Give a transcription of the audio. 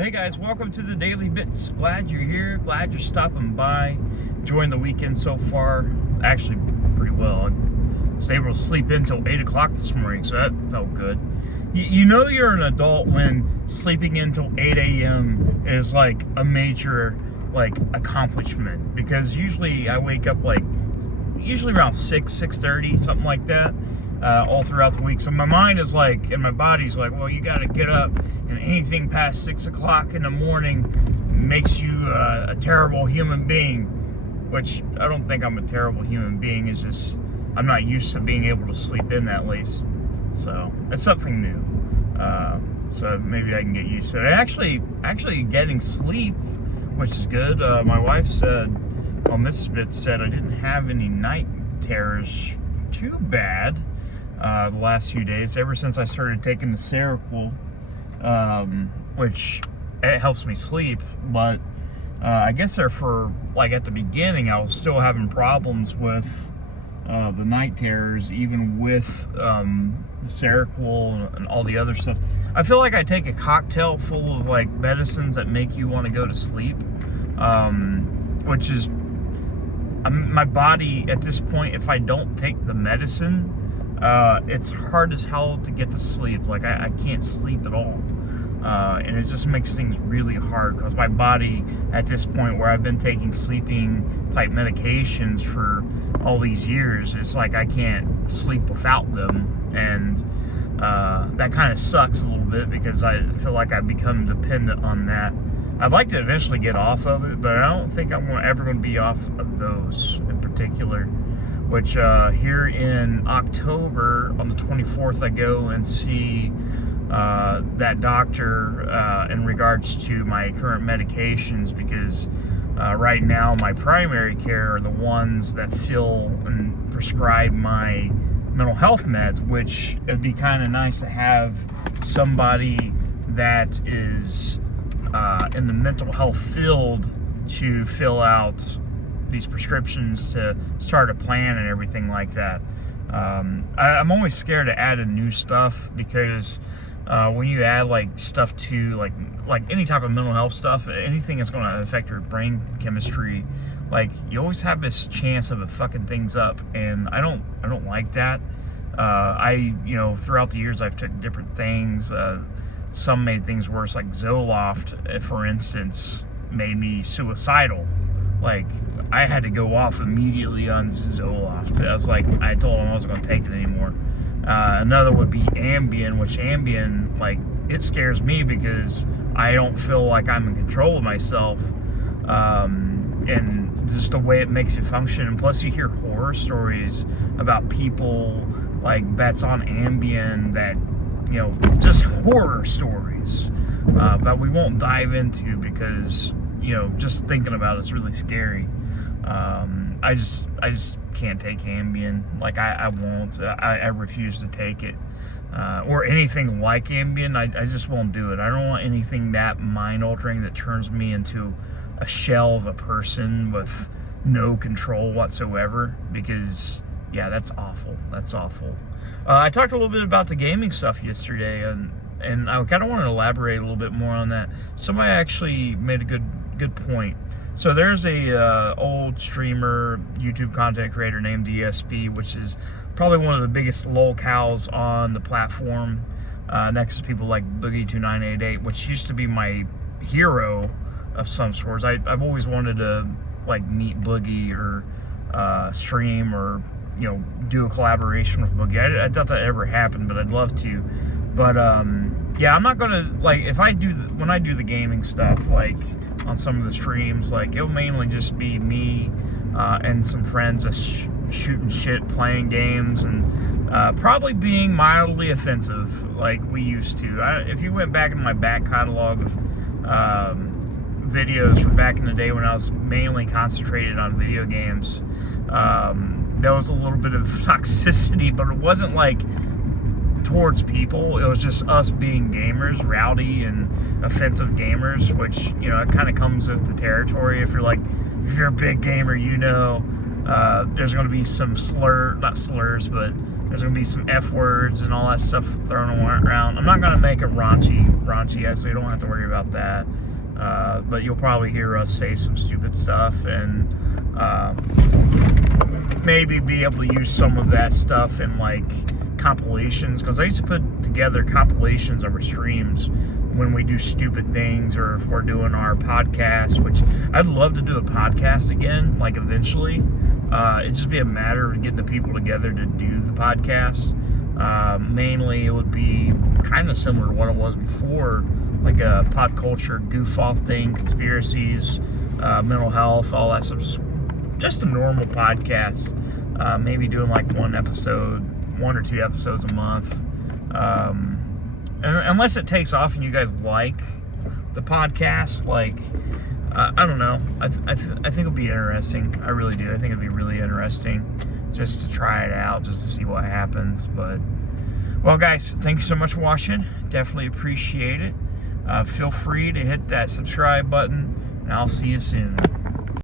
Hey guys, welcome to the Daily Bits. Glad you're here, glad you're stopping by, enjoying the weekend so far. Actually, pretty well. I was able to sleep in till 8 o'clock this morning, so that felt good. You know you're an adult when sleeping in till 8 a.m. is like a major accomplishment, because usually I wake up usually around 6:30, something like that, all throughout the week. So my mind is and my body's well, you got to get up, and anything past 6 o'clock in the morning makes you a terrible human being, which I don't think I'm a terrible human being. It's just I'm not used to being able to sleep in that late. So it's something new. So maybe I can get used to it. Actually getting sleep, which is good. My wife said, well, Mrs. Bits said I didn't have any night terrors too bad the last few days, ever since I started taking the Seroquel, which it helps me sleep. But I guess at the beginning, I was still having problems with the night terrors, even with the Seroquel and all the other stuff. I feel like I take a cocktail full of medicines that make you want to go to sleep, which is my body at this point. If I don't take the medicine, it's hard as hell to get to sleep. I can't sleep at all. And it just makes things really hard, because my body at this point, where I've been taking sleeping type medications for all these years, it's like I can't sleep without them. And that kind of sucks a little bit, because I feel like I've become dependent on that. I'd like to eventually get off of it, but I don't think I'm ever going to be off of those in particular. Which here in October, on the 24th, I go and see that doctor in regards to my current medications, because right now my primary care are the ones that fill and prescribe my mental health meds, which it'd be kind of nice to have somebody that is in the mental health field to fill out these prescriptions, to start a plan and everything like that. I'm always scared to add in new stuff, because when you add stuff to any type of mental health stuff, anything that's going to affect your brain chemistry, you always have this chance of it fucking things up, and I don't like that. Throughout the years, I've took different things. Some made things worse, like Zoloft, for instance, made me suicidal. I had to go off immediately on Zoloft. I told him I wasn't going to take it anymore. Another would be Ambien, which Ambien, it scares me, because I don't feel like I'm in control of myself, and just the way it makes you function. And plus, you hear horror stories about people that's on Ambien that, just horror stories that we won't dive into, because just thinking about it's really scary. I just can't take Ambien. I won't. I refuse to take it, or anything like Ambien. I just won't do it. I don't want anything that mind altering that turns me into a shell of a person with no control whatsoever, because that's awful. That's awful. I talked a little bit about the gaming stuff yesterday, and I kind of want to elaborate a little bit more on that. Somebody actually made a good point. So there's a old streamer, YouTube content creator named ESP, which is probably one of the biggest lolcows on the platform, next to people like Boogie2988, which used to be my hero of some sorts. I've always wanted to meet Boogie, or stream, or do a collaboration with Boogie. I doubt that ever happened, but I'd love to. But I'm not gonna when I do the gaming stuff, on some of the streams, it'll mainly just be me and some friends just shooting shit, playing games, and probably being mildly offensive like we used to. If you went back in my back catalog of videos from back in the day when I was mainly concentrated on video games, there was a little bit of toxicity, but it wasn't towards people. It was just us being gamers, rowdy and offensive gamers, which it kind of comes with the territory. If you're a big gamer, there's going to be some not slurs, but There's gonna be some F words and all that stuff thrown around. I'm not gonna make it raunchy, so you don't have to worry about that. But you'll probably hear us say some stupid stuff, and maybe be able to use some of that stuff in like compilations, because I used to put together compilations of our streams when we do stupid things, or if we're doing our podcast, which I'd love to do a podcast again, like eventually. It'd just be a matter of getting the people together to do the podcast. Mainly it would be kind of similar to what it was before, like a pop culture goof off thing, conspiracies, mental health, all that stuff. Just a normal podcast. Maybe doing like one or two episodes a month. And unless it takes off and you guys like the podcast, like, I don't know. I think it'll be interesting. I really do. I think it'll be really interesting just to try it out, just to see what happens. But, well, guys, thank you so much for watching. Definitely appreciate it. Feel free to hit that subscribe button, and I'll see you soon.